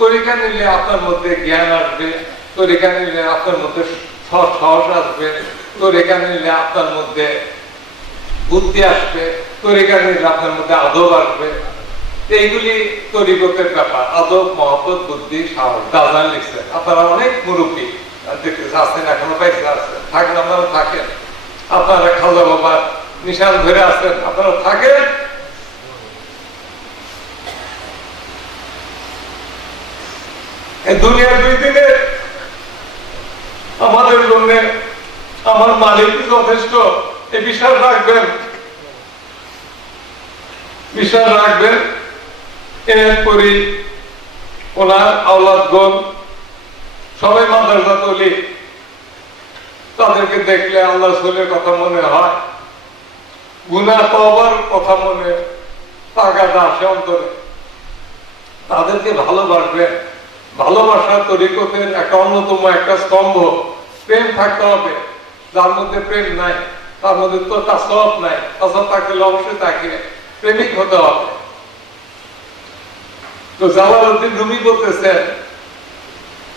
তরিকা নিলে আপনার মধ্যে জ্ঞান আসবে, তরিকা নিলে আপনার মধ্যে সাহস আসবে, তরিকা নিলে আপনার মধ্যে বুদ্ধি আসবে, তরিকা নিলে আপনার মধ্যে আদব আসবে। এইগুলি তরিকতের ব্যাপার। আদব, মহব্বত, বুদ্ধি, সাহস। দাদান লিখছেন। আপনারা অনেক মুরব্বী দেখতেছে আছেন, এখনো পাইছে আছেন, থাকেন, আপনারা থাকেন। আপনারা খাজা বাবার নিশান ধরে আছেন, আপনারা থাকেন। এই দুনিয়ার 2 দিনে আমাদের জন্য আমার মালিক যথেষ্ট। এই বিশ্বাস রাখবেন, বিশ্বাস রাখবেন। এরপরই ওনার আওলাদগণ সবাই মাদ্রাসা তলি, তাদেরকে দেখলে আল্লাহ রাসূলের কথা মনে হয়, গুনাহ তওবার কথা মনে তাগাদ আসে অন্তরে। তাদেরকে ভালোবাসবেন। ভালোবাসার তরিকতের একটা অন্যতম একটা স্তম্ভ প্রেম থাকতে হবে। যার মধ্যে প্রেম নাই তার মধ্যে তো তাসাউফ নাই। তাসাউফ থাকলে অবশ্যই তাকে প্রেমিক হতে হবে। তো জালালউদ্দিন রুমি বলতেছেন,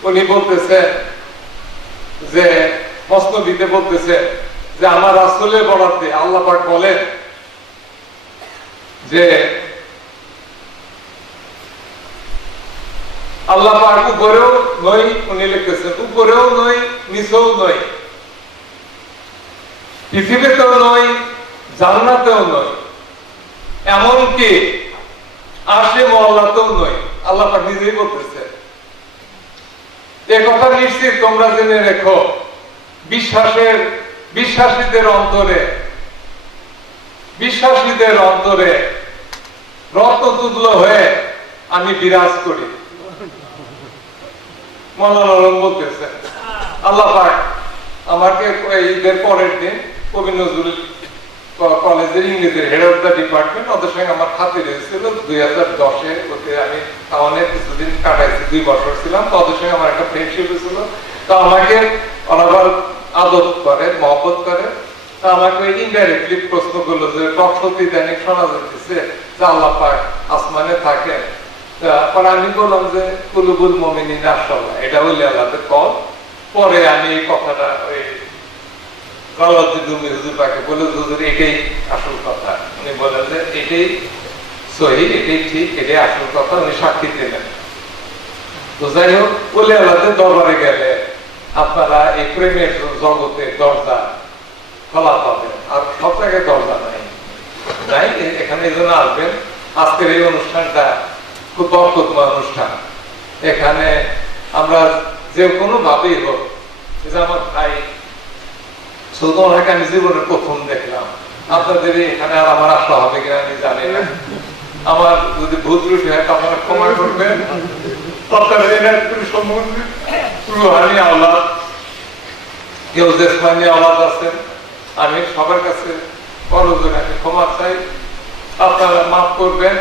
উনি বলতেছেন যে মসনবীতে বলতেছেন যে আমার রাসূলের বরাতে আল্লাহ পাক বলেন যে আল্লাহ পাক উপরেও নই, উনি লিখতেছেন উপরেও নই, নিচেও নই, পৃথিবীতেও নই, জান্নাতেও নই, এমনকি আরশে মহল্লাতেও নই। আল্লাহ পাক নিজেই বলতেছে। এই কথা নিশ্চিত তোমরা জেনে রেখো, বিশ্বাসীদের অন্তরে রত্নতুল্য হয়ে আমি বিরাজ করি। মনোনরম বলতেছে। আল্লাহ পাক আমাকে ঈদের পরের দিন কবি নজরুল কলেজের ইংরেজির হেড অফ দ্য ডিপার্টমেন্ট, ওদের সঙ্গে আমার খাতির হয়েছিল 2010-এ। ওতে আমি টাউনে কিছুদিন কাটাইছি, 2 বছর ছিলাম। তো ওদের সঙ্গে আমার একটা ফ্রেন্ডশিপ হয়েছিল। তো আমাকে অনাবার আদর করে, মহব্বত করে। তা আমাকে ইনডাইরেক্টলি প্রশ্ন করলো যে টকশক্তি দৈনিক শোনা যাচ্ছে যে আল্লাহ পাক আসমানে থাকেন। পরে আমি বললাম যে কুলুবুল মুমিনিন আশরাফ, এটা হইলে আল্লাহর কল। পরে আমি এই কথাটা ওই জালালউদ্দিন রুমি হুজুর পাকে বলে, হুজুর এটাই আসল কথা। উনি বলেন যে এটাই সহি, এটাই ঠিক, এটাই আসল কথা। উনি সাক্ষী দিলেন। তো যাই হোক, বলে আল্লাহদের দরবারে গেলে আপনারা এই প্রেমের জগতে দরজা খোলা পাবেন। আর সব জায়গায় দরজা নাই। এখানে এই জন্য আসবেন। আজকের এই অনুষ্ঠানটা খুব বরকতময় অনুষ্ঠান। এখানে আমরা যে কোনো ভাবেই হোক, আমার ভাই সুলতানকে আমি জীবনের প্রথম দেখলাম। আপনাদের এখানে আর আমার আসা হবে কিনা আমি জানি না। আমার যদি ভুল ত্রুটি হয় আপনারা ক্ষমা করবেন। রুহানি আওলাদ, কেউ জেসমানি আওলাদ আছেন, আমি সবার কাছে করজোড়ে আমি ক্ষমা চাই। আপনারা মাফ করবেন।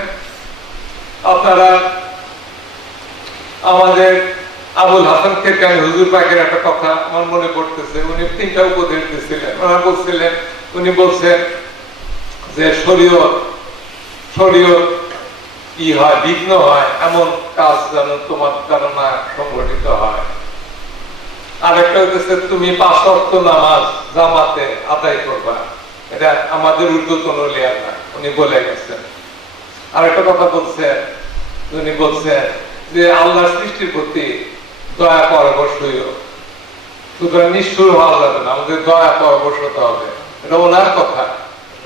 আপনারা আমাদের আবুল হাসান কেরকানি হুজুর পাকের একটা কথা আমার মনে পড়তেছে। উনি 3টা উপদেশ দিয়েছিলেন। ওনারা বলছিলেন, উনি বলছেন যে শরীয়ত কি হয়, বিঘ্ন হয় এমন কাজ যেন তোমার দ্বারা না সংগঠিত হয়। আরেকটা হচ্ছে তুমি 5 ওয়াক্ত নামাজ জামাতে আদায় করবা। এটা আমাদের ঊর্ধ্বতন লেয়ার না, উনি বলে গেছেন। আরেকটা কথা বলছেন, উনি বলছেন যে আল্লাহর সৃষ্টির প্রতি দয়া পরবশ হইও। সুতরাং নিষ্ঠুর হওয়া যাবে না, আমাদের দয়া পরবশ হতে হবে। এটা ওনার কথা,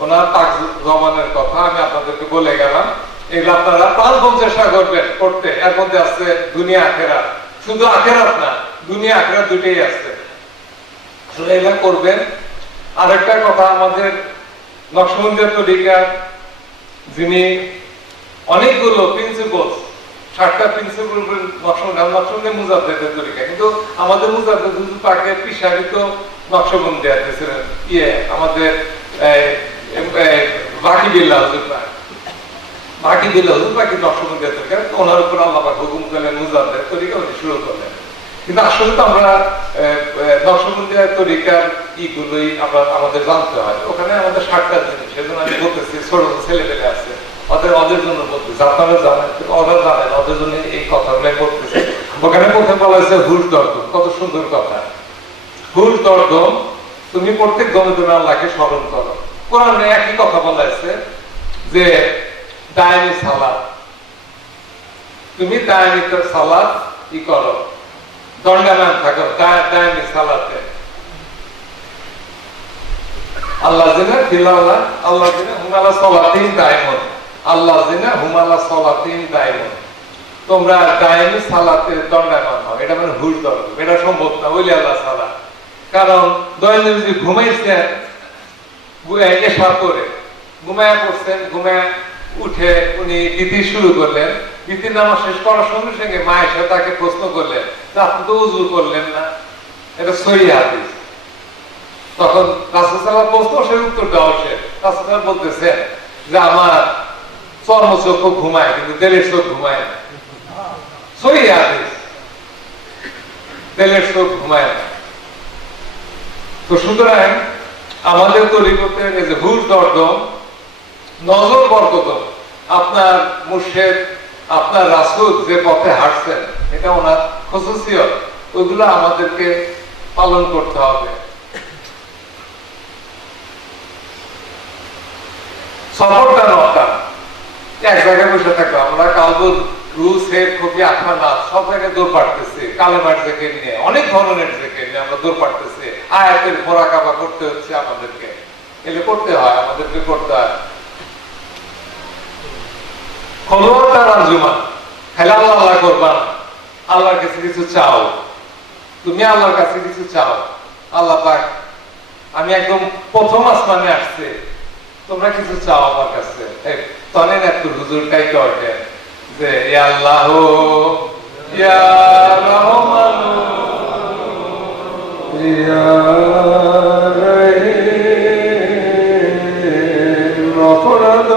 ওনার পাক জমানের কথা। আমি আপনাদেরকে বলে গেলাম। এগুলো আপনারা প্রাণপণ চেষ্টা করবেন করতে। এর মধ্যে আছে দুনিয়া আখেরাত। শুধু আখেরাত না, দুনিয়া আখেরাত দুটেই আছে। এগুলা করবেন। আরেকটা কথা, আমাদের নকশবন্দিয়া তরিকার যিনি অনেকগুলো প্রিন্সিপলস, 7টা প্রিন্সিপল নকশবন্দিয়া মুজাদ্দেদের তরিকা, কিন্তু আমাদের মুজাদ্দেদ হুজুর পাকের পিসারিত নকশবন্দিয়া ছিলেন আমাদের বাকি বিল্লাহ হুজুর পাক। বাকি বিল্লাহ হুজুর পাকের নকশবন্দিয়া তরিকা, ওনার উপর আল্লাহ পাক হুকুম করলেন মুজাদ্দেদ তরিকা উনি শুরু করলেন। কিন্তু আসলে তো আমরা নকশবন্দিয়া তরিকার ইগুলোই আমাদের জানতে হয়। ওখানে আমাদের 7টা জিনিস, সেজন্য আমি বলতেছি ছোট ছেলে পেলে আছে, ওদের জন্য বলতেছে, আপনারা জানেন, ওরা জানেন, ওদের জন্য এই কথাগুলো বলতেছে। ওখানে কোথায় বলা হয়েছে হুল দর্দম, কত সুন্দর কথা। হুল দর্দম, তুমি প্রত্যেক দমে দমে আল্লাহকে স্মরণ করো। কোরআনে একই কথা বলা হয়েছে যে দায়মি সালাত, তুমি দায়মি সালাত কি করো, দণ্ডায়মান থাকো দায়মি সালাতে। আল্লাহ জিনা ফিল্লাল্লাহ, আল্লাহ জিনা হুমালা সলাতিন দায়মন, আল্লাহ জিনা হুমালা সলাতিন দায়মন। তোমরা দায়মি সালাতে দণ্ডায়মান হও, এটা মানে হুল দর্দম, এটা সম্ভব না ওলি আল্লাহ সালা। কারণ দৈনন্দিন যদি ঘুমাইছেন, এসা করে ঘুমায় পড়ছেন, ঘুমায় উঠে উনি বিধি শুরু করলেন, বিধি নামাজ শেষ করার সঙ্গে সঙ্গে মা এসে তাকে প্রশ্ন করলেন যে আপনি তো উযু করলেন না, এটা সহিহ হাদিস। তখন রাসূল সাল্লাল্লাহু আলাইহি ওয়াসাল্লাম সে উত্তর দেওয়া শেষ। রাসূল সাল্লাল্লাহু বলতেছেন যে আমার চর্মচক্ষু ঘুমায় কিন্তু দিলের চোখ ঘুমায় না, সহিহ হাদিস, দিলের চোখ ঘুমায় না। তো সুতরাং আমাদের তরিকতে এই যে হুল দর্দম, নজর বরকতম, আপনার মুর্শিদ আপনার রাসূল যে পথে হাঁটছেন এটা ওনার খুসুসিয়ত, ওইগুলো আমাদেরকে পালন করতে হবে। সফরটা নটা এক জায়গায় বসে থাকো, আমরা কালবুল রুস হের খুবই আখানা সব জায়গায় দৌড় পাড়তেছি, কালেমার জেকে নিয়ে অনেক ধরনের জেকে নিয়ে আমরা দৌড় পাড়তেছি, আয়াতের মোরাকাবা করতে হচ্ছে আমাদেরকে, এগুলো করতে হয়, আমাদেরকে করতে হয়। খোলোয়াটা রাজুমান, খালি আল্লাহ আল্লাহ করবা না, আল্লাহর কাছে কিছু চাও, তুমি আল্লাহর কাছে কিছু চাও। আল্লাহ পাক, আমি একদম প্রথম আসমানে আসছে, তোমরা কিছু চাও আমার কাছে। তখন একটু হুজুর টাইকে ওঠে যে ইয়া আল্লাহ ইয়া রহমান ইয়া রহিম গফরদ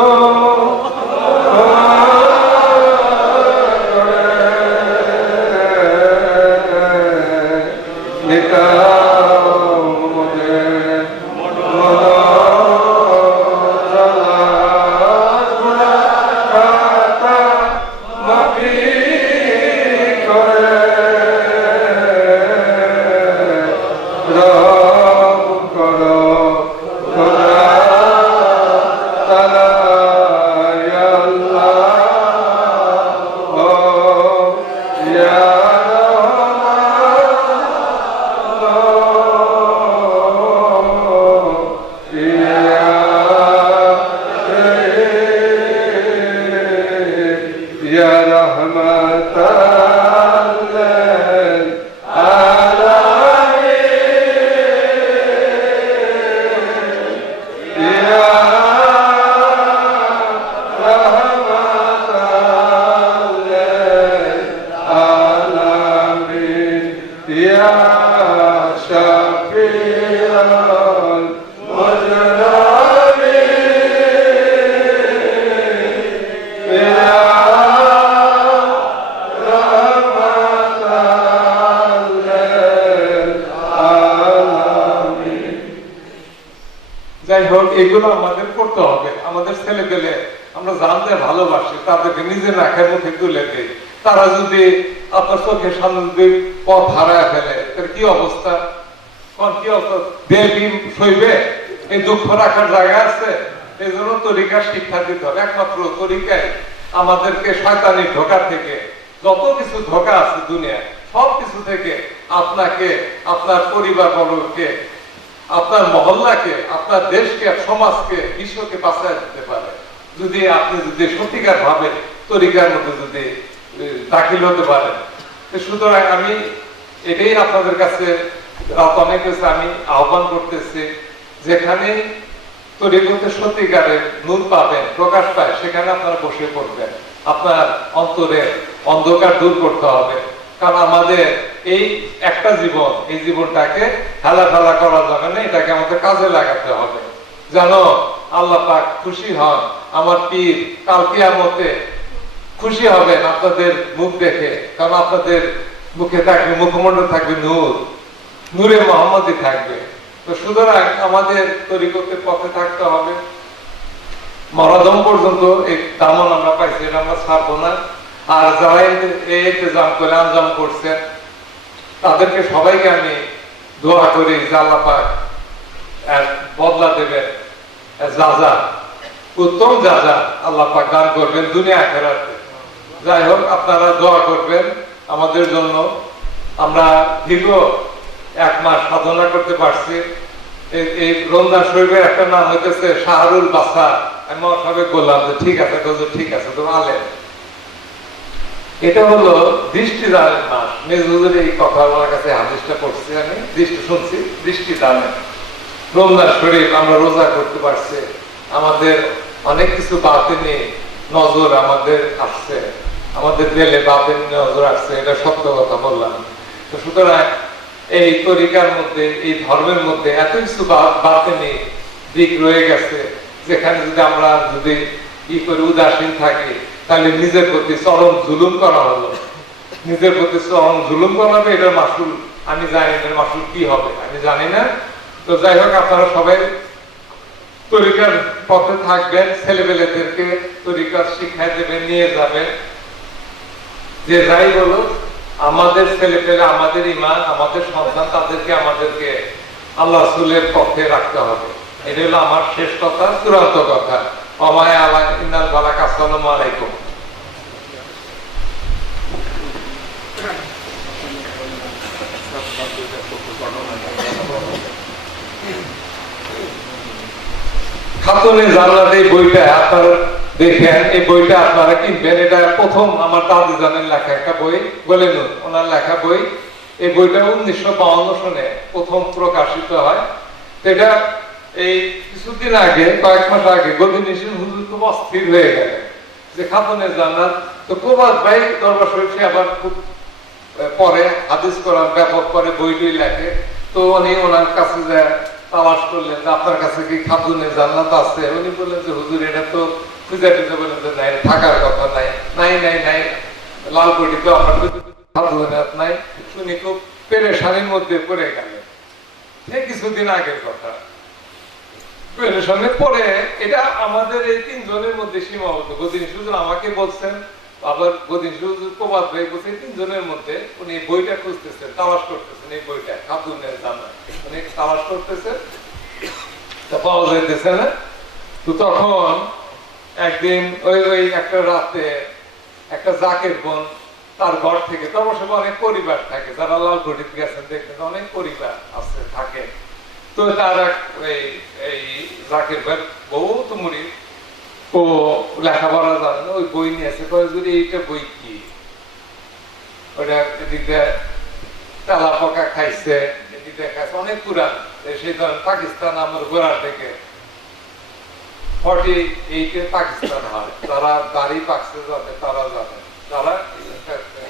এগুলো আমাদের করতে হবে। আমাদের ছেলে পেলে আমরা জানতে ভালোবাসি, তাদেরকে নিজের নাকের মুখে তুলে দিই। তারা যদি আপনার চোখের সামনে যদি পথ হারায় ফেলে তার কি অবস্থা, কি অবস্থা, দেবী সইবে? এই দুঃখ রাখার জায়গা আছে? এই জন্য তরিকার শিক্ষা দিতে হবে। একমাত্র তরিকায় আমাদেরকে শয়তানি ধোঁকা থেকে, যত কিছু ধোঁকা আছে দুনিয়ায়, সব কিছু থেকে আপনাকে, আপনার পরিবার বর্গকে, আপনার মহল্লাকে, আপনার দেশকে, সমাজকে, বিশ্বকে বাঁচায় দিতে পারে যদি আপনি যদি সত্যিকার ভাবে তরিকার মধ্যে যদি দাখিল হতে পারেন। সুতরাং আমি এটাই আপনাদের কাছে অনেক আমি আহ্বান করতেছি, যেখানে তরিকতে সত্যিকারের নূর পাবেন, প্রকাশ পায়, সেখানে আপনারা বসে পড়বেন। আপনার অন্তরের অন্ধকার দূর করতে হবে। কারণ আমাদের এই একটা জীবন, এই জীবনটাকে হেলা ফেলা করা যাবে না, এটাকে আমাদের কাজে লাগাতে হবে। জানো আল্লাহ পাক খুশি হন, আমার পীর কাল কিয়ামতে খুশি হবেন আপনাদের মুখ দেখে। কারণ আপনাদের মুখে থাকবে, মুখমণ্ডল থাকবে নূর, নূরে মোহাম্মদই থাকবে। তো সুতরাং আমাদের তরিকতের পথে থাকতে হবে। মরাদম পর্যন্ত এই দামন আমরা পাইছি, এটা আমরা ছাড়বো না। আর যারা এই ইন্তজাম করে আঞ্জাম করছে তাদেরকে সবাইকে আমি দোয়া করি যে আল্লাহ পাক বদলা দেবেন, যা উত্তম যা আল্লাহ পাক দান করবেন দুনিয়া আখিরাতে। যাই হোক, আপনারা দোয়া করবেন আমাদের জন্য। আমরা দীর্ঘ 1 মাস সাধনা করতে পারছি। এই রমজান শরীফের একটা নাম হইতেছে শাহরুল বাসা। আমি সবে বললাম যে ঠিক আছে, ঠিক আছে, তো আলেন। এটা হলো দৃষ্টিদানের মাস। মেজহুজুর এই কথা আমার কাছে হাদিসটা পড়ছি, আমি দৃষ্টি শুনছি, দৃষ্টিদানের। রমজান শরীফ আমরা রোজা করতে পারছি, আমাদের অনেক কিছু বাতিনি নজর আমাদের আসছে, আমাদের দিলে বাতিনি নজর আসছে, এটা সত্য কথা বললাম। তো সুতরাং এই তরিকার মধ্যে, এই ধর্মের মধ্যে এত কিছু বাতিনি দিক রয়ে গেছে, যেখানে যদি আমরা করে উদাসীন থাকি তাহলে নিজের প্রতি চরম জুলুম করা হলো। নিজের প্রতি চরম জুলুম করা হবে, এটার মাসুল আমি জানি, এটার মাসুল কি হবে আমি জানি না। তো যাই হোক, আপনারা সবাই তরিকার পথে থাকবেন, ছেলেবেলেদেরকে তরিকার শিক্ষা দেবেন, নিয়ে যাবেন। যে যাই বলো, আমাদের ছেলেপেলে, আমাদের ইমান, আমাদের সন্তান, তাদেরকে আমাদেরকে আল্লাহ রাসূলের পথে রাখতে হবে। এটা হলো আমার শেষ কথা, চূড়ান্ত কথা। ওমায়া আলা ইন্নাল বালাক। আসসালামু আলাইকুম। খাতুনে জান্নাত এই বইটা আপনারা দেখেন, এই বইটা আপনারা কিনবেন। এটা প্রথম আমার দাদি জানের লেখা একটা বই, গোলেনুর ওনার লেখা বই। এই বইটা 1952 সনে প্রথম প্রকাশিত হয়। এটা এই কিছুদিন আগে, কয়েক মাস আগে গদিনিশিন হুজুর খুব অস্থির হয়ে গেলেন যে খাতুনে জান্নাত। তো প্রবাদ ভাই দরবার শরীফ আবার খুব পরে হাদিস কোরআন ব্যাপক করে বইটি লেখে। তো উনি ওনার কাছে যায় তালাশ করলেন যে আপনার কাছে কি খাতুনে জান্নাত আছে? উনি বললেন যে হুজুর এটা তো খুঁজে টুজে বললেন যে নাই, থাকার কথা নাই, নাই নাই নাই লালকুটি তো আমার খাতুনে নাই। উনি খুব পেরেশানির মধ্যে পড়ে গেলেন। কিছুদিন আগের কথা। পেরেশানির পরে এটা আমাদের এই 3 জনের মধ্যে সীমাবদ্ধ। গদিনী হুজুর আমাকে বলছেন, আবার গদিনী হুজুর প্রবাদ ভাই বলছেন, 3 জনের মধ্যে উনি বইটা খুঁজতেছেন, তালাশ করতেছেন। এই বইটা খাতুনে জান্নাত উনি তালাশ করতেছেন, তা পাওয়া যাইতেছে না। তো তখন একদিন ওই একটা রাতে একটা জাকের বোন তার ঘর থেকে, তার সব অনেক পরিবার থাকে, যারা লালকুটিতে গেছেন দেখবেন অনেক পরিবার আছে থাকে। তো তার এই জাকের ভাই বহুত মুড়ি, ও লেখাপড়া জানে না, ওই বই নিয়ে আসে। যদি এইটা বই কি, ওটা এদিকে তেলা পোকা খাইছে, এদিকে খাইছে, অনেক পুরান। সেই ধরেন পাকিস্তান আমার গোড়ার থেকে 48-এ পাকিস্তান হয়। তারা দাড়ি পাকছে যাতে তারা জানে, তারা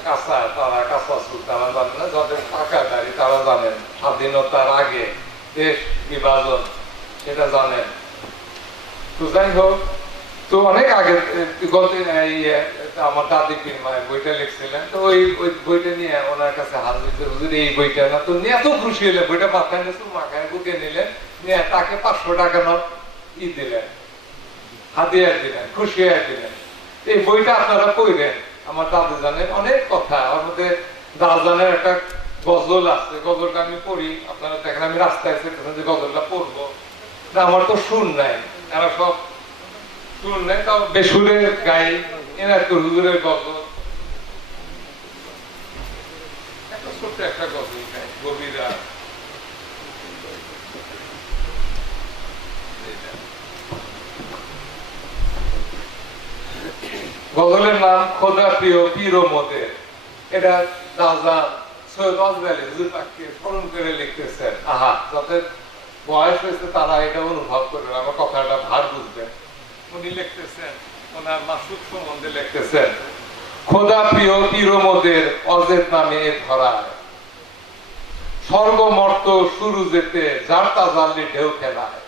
কাঁচা, তারা কাঁচা চুল তারা জানে না, যাদের পাকা দাড়ি তারা জানেন। স্বাধীনতার আগে দেশ বিভাজন সেটা জানেন। তো যাই হোক, তো অনেক আগে আমার দাদি পীরমায় বইটা লিখছিলেন। তো ওই বইটা নিয়ে ওনার কাছে হাজির, হুজুর এই বইটা না। তো নিয়ে এত খুশি হলেন, বইটা মাথায় নিয়ে মাখায় বুকে নিলেন, নিয়ে তাকে 500 টাকা নোট দিলেন, হাদিয়া দিলেন, খুশি হয়ে দিলেন। এই বইটা আপনারা পড়বেন। আমার দাদু জানেন অনেক কথা, আমার মধ্যে দাদা জানের একটা গজল আছে, গজলটা আমি পড়ি, আপনারা দেখেন আমি রাস্তায় যে গজলটা পড়বো। আমার তো সুর নাই, এরা সব সুর নেই, তাও বেসুরের গাই, এরা তো হুজুরের গজল। একটা ছোট্ট একটা গজল গাই, গভীরা। গজলের নাম খোদা প্রিয় পীর ও মোদের। এটা রাজা সৈয়দ আজরাইল হুজুর পাককে স্মরণ করে লিখতেছেন। আহা, যাদের বয়স হয়েছে তারা এটা অনুভব করবে, আমার কথাটা ভার বুঝবেন। উনি লিখতেছেন, ওনার মাসুদ সম্বন্ধে লিখতেছেন, খোদা প্রিয় পীর ও মোদের অজেদ নামে ধরায়, স্বর্গ মর্ত শুরু যেতে যার তাজাল্লি ঢেউ খেলায়।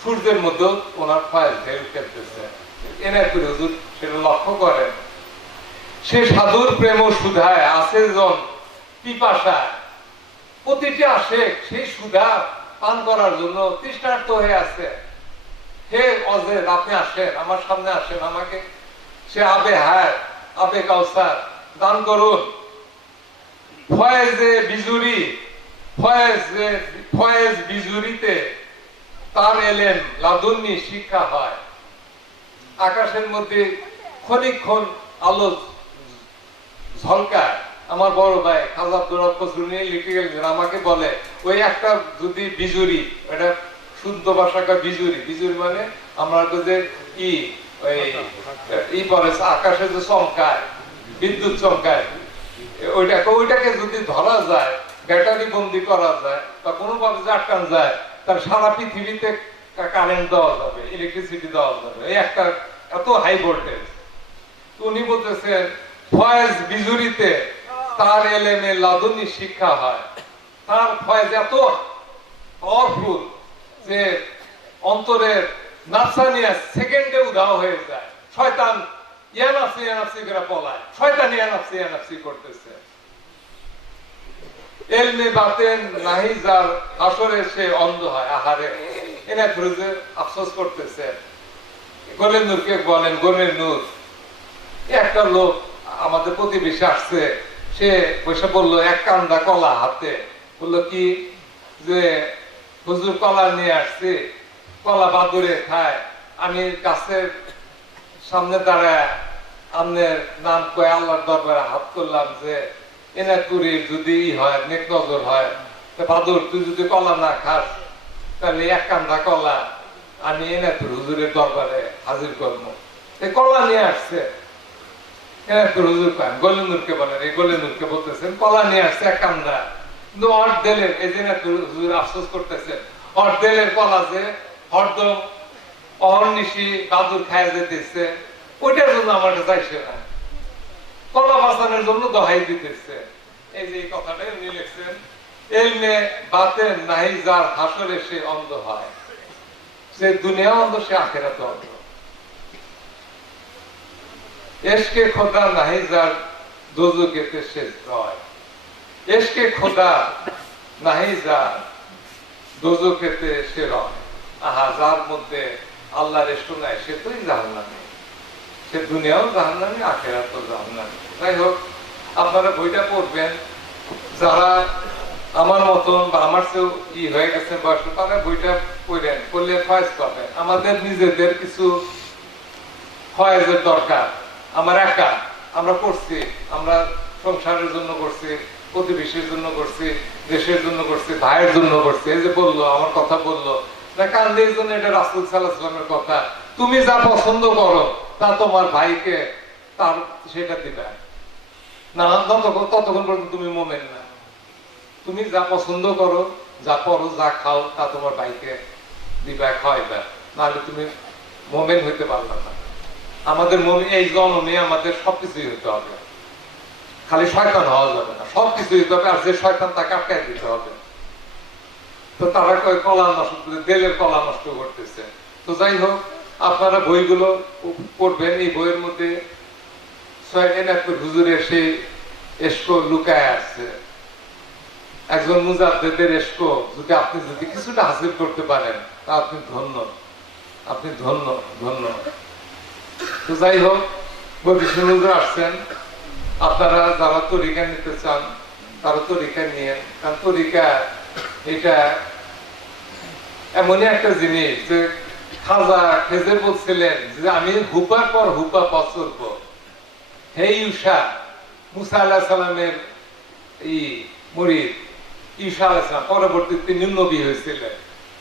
সূর্যের মধ্যেও ওনার ফায়াজ ঢেউ খেলতেছে। এনে করে হুজুর সেটা লক্ষ্য করেন। সে সাধুর প্রেম ও সুধায় আছে জন পিপাসায়, প্রতিটি আশেক সেই সুধা পান করার জন্য তৃষ্ণার্ত হয়ে আছে। হে অজেদ, আপনি আসেন, আমার সামনে আসেন, আমাকে সে আবে হায় আবে কাউসার দান করুন। ফয়েজে বিজুরি, ফয়েজ বিজুরিতে তার এলেন লাদুন্নি শিক্ষা হয়। আকাশের মধ্যে ক্ষণিকক্ষণ আলো ঝলকায়। আমার বড় ভাই খাজা আব্দুর রব ফজলুল লিখে গেলেন, আমাকে বলে ওই একটা যদি বিজুরি, এটা শুদ্ধ ভাষা বিজুরি, বিজুরি মানে আমরা যে পরে আকাশে যে চমকায়, বিদ্যুৎ চমকায়, ওইটাকে যদি ধরা যায়, ব্যাটারি বন্দি করা যায় বা কোনোভাবে যে আটকান যায়, তার সারা পৃথিবীতে কারেন্ট দেওয়া যাবে, ইলেকট্রিসিটি দেওয়া যাবে, এই একটা এত হাই ভোল্টেজ। উনি বলতেছেন ফয়েজ বিজুরিতে তার এলেমে লাদুনি শিক্ষা হয়। তার ফয়েজ এত পাওয়ারফুল যে অন্তরের নাফসানিয়া সেকেন্ডে উধাও হয়ে যায়। শয়তান ইয়ানাফসি ইয়ানাফসি করে পলায়, শয়তান ইয়ানাফসি ইয়ানাফসি করতেছে। এলমে বাতেন নাহি যার হাসরে সে অন্ধ হয়। আহারে, এনে ফিরোজে আফসোস করতেছে। গোলের নূরকে বলেন, গোলের নূর একটা লোক আমাদের প্রতিবেশী আসছে, সে বসে বললো এক কান্দা কলা হাতে, বললো কি যে হুজুর কলা নিয়ে আসছে, কলা বাদুরে খায়, আমি গাছের সামনে দাঁড়ায় আপনার নাম কয়ে আল্লাহর দরবারে হাত করলাম যে এনাকুরি যদি হয়, নেক নজর হয়, বাদুর তুই যদি কলা না খাস তাহলে এক কান্দা কলা আমি এনাকুর হুজুরের দরবারে হাজির করবো। এই কলা নিয়ে আসছে, এনাকুর হুজুর পান গলিনুরকে বলেন, এই গলিনুরকে বলতেছেন কলা নিয়ে আসছে এক কান্দা, কিন্তু অর্ধেলের এই যে হুজুর আফসোস করতেছেন, অর্ধেলের কলা যে হরদম অহর্নিশি বাদুর খায় যেতেছে, ওইটার জন্য আমার কাছে চাইছে না, কলা বাঁচানোর জন্য দহাই দিতেছে। এই যে কথাটা উনি লিখছেন, এলমে বাতেন নাহি যার হাসরে সে অন্ধ হয়। সে দুনিয়া অন্ধ, সে আখিরাতে অন্ধ। এশকে খোদা নাহি যার দোজখেতে সে রয়। এশকে খোদা নাহি যার দোজখেতে সে রয়। আহা, যার মধ্যে আল্লাহর ইশক নাই সে তোই জাহান্নামী, সে দুনিয়াও জাহান্নামী, আখিরাতেও জাহান্নামী। যাই হোক, আপনারা বইটা পড়বেন, যারা আমার মতন বা আমার চেয়েও হয়ে গেছে বয়স, তারা বইটা পড়েন, পড়লে ফয়েজ পাবেন। আমাদের নিজেদের কিছু ফয়েজের দরকার। আমার একা আমরা করছি, আমরা সংসারের জন্য করছি, প্রতিবেশীর জন্য করছি, দেশের জন্য করছি, ভাইয়ের জন্য করছি। এই যে বললো, আমার কথা বললো না কান্দের জন্য, এটা রাসূল সাল্লাল্লাহু আলাইহি ওয়াসাল্লামের কথা। তুমি যা পছন্দ করো তা তোমার ভাইকে তার সেটা দিবে না, ততক্ষণ পর্যন্ত তুমি মুমিন না। তুমি যা পছন্দ করো, যা পড়ো, যা খাও, তা তোমার ভাইকে দিবা, খাওয়াইবা, নাহলে তুমি মুমিন হইতে পারবে না। আমাদের মুমিন এই জন্মে আমাদের সবকিছুই হতে হবে, খালি শয়তান হওয়া যাবে না, সবকিছু হতে হবে। আর যে শয়তান তাকে আটকায় দিতে হবে। তো তারা কলা নষ্ট, দেলের কলা নষ্ট করতেছে। তো যাই হোক, আপনারা বইগুলো পড়বেন। এই বইয়ের মধ্যে হুজুরের সেই এশকো লুকায় আছে, একজন মুজাদ্দিদের এশকো যদি আপনি যদি কিছুটা হাসিল করতে পারেন তা আপনি ধন্য, আপনি ধন্য ধন্য। তো যাই হোক, বদিসুর হুজুর আসছেন, আপনারা যারা তরিকা নিতে চান তারা তরিকা নিয়ে, কারণ তরিকা এটা এমনই একটা জিনিস যে খাজা খেজের বলছিলেন যে আমি হুপার পর হুপা পথ চলবো। হে ইউসা, মুসা আলাইহিস সালামের মুরিদ ঈসা আলাইহিস সালাম, পরবর্তীতে তিনি নবী হয়েছিলেন।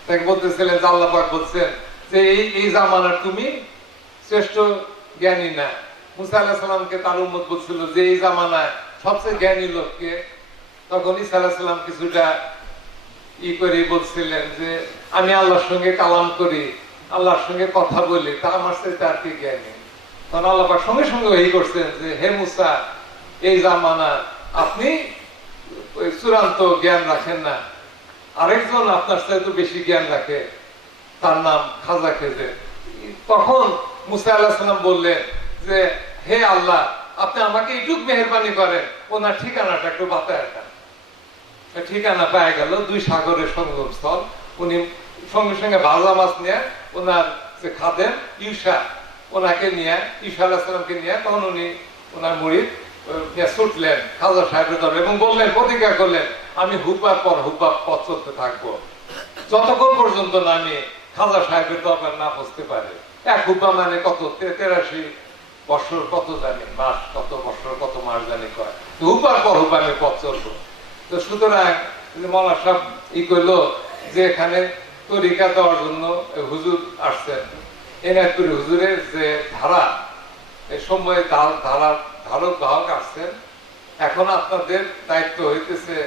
তাকে বলতেছিলেন যে আল্লাহ পাক বলছেন যে এই জামানার তুমি শ্রেষ্ঠ জ্ঞানী না। মুসা আলাইহিস সালামকে তার উম্মত বলছিল যে এই জামানায় সবচেয়ে জ্ঞানী লোককে। তখন ঈসা আলাইহিস সালাম কিছুটা করে বলছিলেন যে আমি আল্লাহর সঙ্গে কালাম করি, আল্লাহর সঙ্গে কথা বলি, তা আমার সাথে আর কি জ্ঞানী। তখন আল্লাহ পাক সঙ্গে সঙ্গে এই করছেন যে হে মুসা, এই জামানা আপনি চূড়ান্ত জ্ঞান রাখেন না, আরেকজন আপনার চাইতে বেশি জ্ঞান রাখে, তার নাম খাজা খেজের। তখন মুসা আলাইহিস সালাম বললেন যে হে আল্লাহ, আপনি আমাকে এইটুক মেহেরবানি করেন, ওনার ঠিকানাটা একটু বাতায় দেন। ঠিকানা পাওয়া গেল, দুই সাগরের সঙ্গম স্থল। উনি সঙ্গে সঙ্গে ভাজা মাছ নিয়ে ওনার যে খাদেম ঈশা, ওনাকে নিয়ে, ঈশা আলাইহিস সালামকে নিয়ে, তখন উনি ওনার মুরিদ ছুটলেন খাজা সাহেবের দরবারে এবং বললেন, প্রতিজ্ঞা করলেন, আমি হুব্বার পর হুব্বার পথ চলতে থাকবো যতক্ষণ পর্যন্ত না আমি খাজা সাহেবের দরবার না পৌঁছতে পারে। এক হুব্বা মানে কত, 83 বছর, কত জানি মাস, কত বছর, কত মাস জানি কয়, হুব্বার পর হুব্বা আমি পথ চলবো। তো সুতরাং মৌলানা সাহেব ই করলো যে এখানে তরিকা দেওয়ার জন্য হুজুর আসছেন, এনায়তপুরি হুজুরের যে ধারা, এই সময়ে ধারক বাহক আসছেন। এখন আপনাদের দায়িত্ব হইতেছে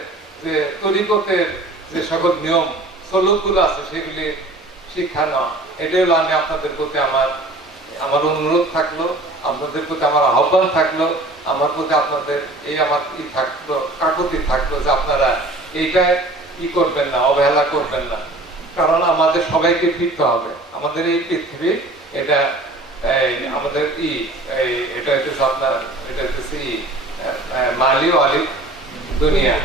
যে তরিকতের যে সকল নিয়ম সলুকগুলো আছে সেগুলি শিক্ষা নেওয়া। এটাই হলো আমি আপনাদের প্রতি আমার অনুরোধ থাকলো, আপনাদের প্রতি আমার আহ্বান থাকলো, আমার প্রতি আপনাদের এই আমার ই থাকলো, কাকুতি থাকলো যে আপনারা এইটা ই করবেন না, অবহেলা করবেন না। কারণ আমাদের সবাইকে ফিরতে হবে। আমাদের এই পৃথিবী এটা আমাদের এটা হচ্ছে আপনার, এটা হচ্ছে মালি আলিফ দুনিয়া,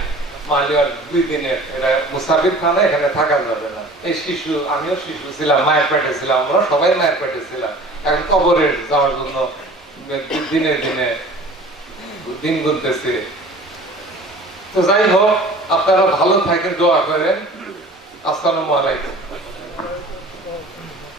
মালি আলিফ 2 দিনের, এটা মুসাফির খানা, এখানে থাকা যাবে না। এই শিশু, আমিও শিশু ছিলাম, মায়ের পেটে ছিলাম, আমরা সবাই মায়ের পেটে ছিলাম। এখন কবরে যাওয়ার জন্য দিনে দিনে দিন গুনতেছে। তো যাই হোক, আপনারা ভালো থাকেন, দোয়া করেন। আসসালামু আলাইকুম।